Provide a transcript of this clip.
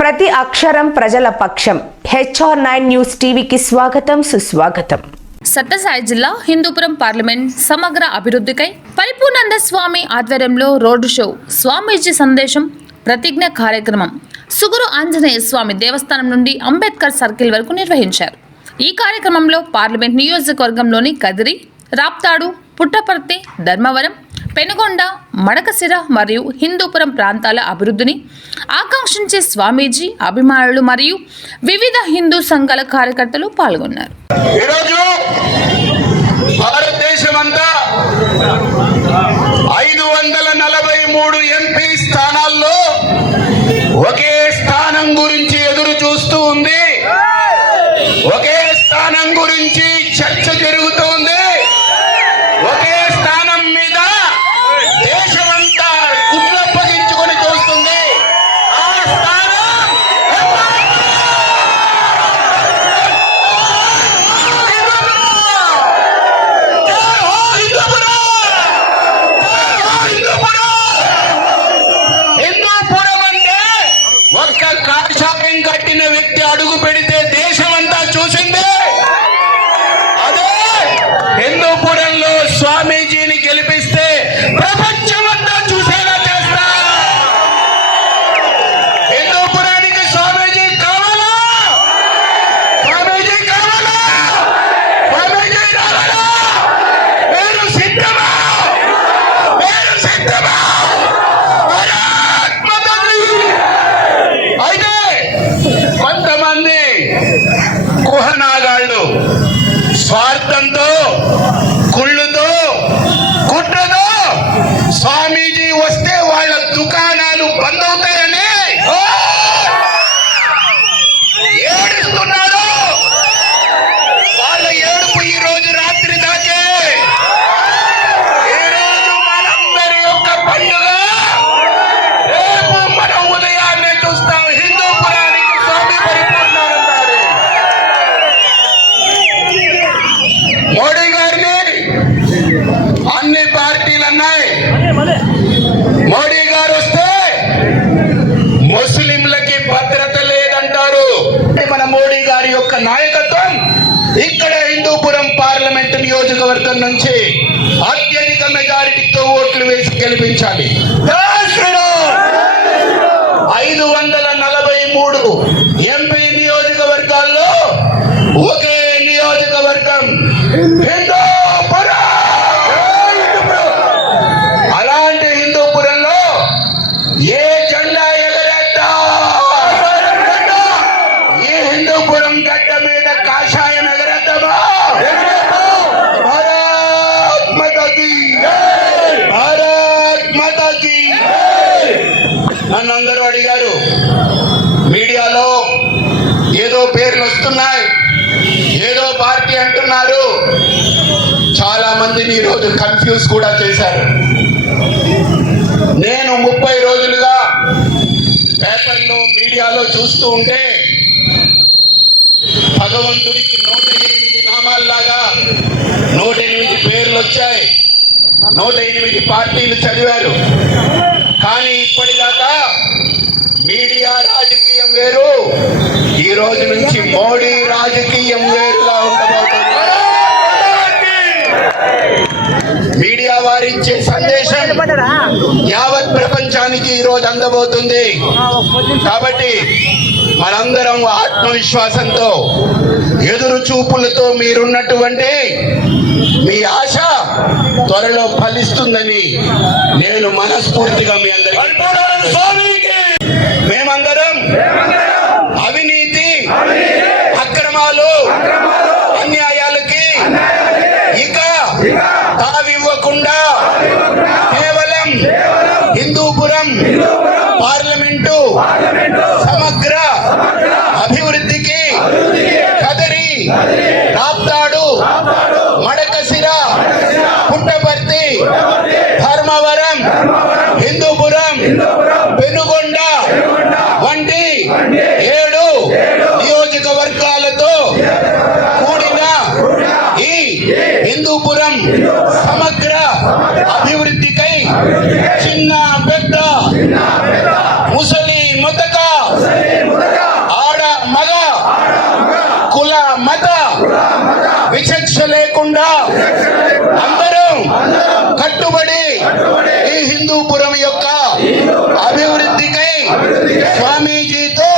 ప్రతి అక్షరం ప్రజల పక్షం. హెచ్ఆర్ నైన్ న్యూస్ టీవీకి స్వాగతం సుస్వాగతం. సత్యసాయి జిల్లా హిందూపురం పార్లమెంట్ సమగ్ర అభివృద్ధికై పరిపూర్ణంద స్వామి ఆధ్వర్యంలో రోడ్డు షో స్వామీజీ సందేశం ప్రతిజ్ఞ కార్యక్రమం. సుగురు ఆంజనేయ స్వామి దేవస్థానం నుండి అంబేద్కర్ సర్కిల్ వరకు నిర్వహించారు. ఈ కార్యక్రమంలో పార్లమెంట్ నియోజకవర్గంలోని కదిరి రాప్తాడు పుట్టపర్తి ధర్మవరం పెనుగొండ మడకసిర మరియు హిందూపురం ప్రాంతాల అభివృద్ధిని ఆకాంక్షించే స్వామీజీ అభిమానులు మరియు వివిధ హిందూ సంఘాల కార్యకర్తలు పాల్గొన్నారు. ఐదు వందల నలభై మూడు ఎంపీ స్థానాల్లో ఒకే స్వార్థంతో కుళ్ళుతో కుట్రతో స్వామీజీ వస్తే వాళ్ళ దుకాణాలు బంద్ అవుతాయి. నుంచి అత్యధిక మెజారిటీతో ఓట్లు వేసి గెలిపించాలి. ఐదు వందల నలభై మూడు ఎంపీ నియోజకవర్గాల్లో ఒకే నియోజకవర్గం. మాతాకి. నన్ను అందరూ అడిగారు మీడియాలో ఏదో పేర్లు వస్తున్నాయి ఏదో పార్టీ అంటున్నారు. చాలా మందిని ఈరోజు కన్ఫ్యూజ్ కూడా చేశారు. నేను ముప్పై రోజులుగా పేపర్లో మీడియాలో చూస్తూ ఉంటే భగవంతుడికి నూట ఎనిమిది నామాల్లాగా నూట ఎనిమిది పేర్లు వచ్చాయి నూట ఎనిమిది పార్టీలు చదివారు. కానీ ఇప్పటిదాకా మీడియా రాజకీయం వేరు. ఈ రోజు నుంచి మోడీ రాజకీయం వేరుగా ఉండబోతుంది. మీడియా వారిచ్చే సందేశం యావత్ ప్రపంచానికి ఈ రోజు అందబోతుంది. కాబట్టి మనందరం ఆత్మవిశ్వాసంతో ఎదురు చూపులతో మీరున్నటువంటి మీ ఆశ త్వరలో ఫలిస్తుందని నేను మనస్ఫూర్తిగా మీ అందరికీ మేమందరం అవినీతి అక్రమాలు అన్యాయాలకి ఇక తావివ్వకుండా కేవలం హిందూపురం పార్లమెంటు సమగ్ర అభివృద్ధికి కాప్తాడు. మడకసిర పుట్టపర్తి. ధర్మవరం. హిందూపురం. పెనుగొండ. వంటి ఏడు నియోజకవర్గాలతో కూడిన ఈ హిందూపురం సమగ్ర అభివృద్ధికై చిన్న పెద్ద ముసలి విచక్ష లేకుండా అందరం కట్టుబడి ఈ హిందూపురం యొక్క అభివృద్ధికై స్వామీజీతో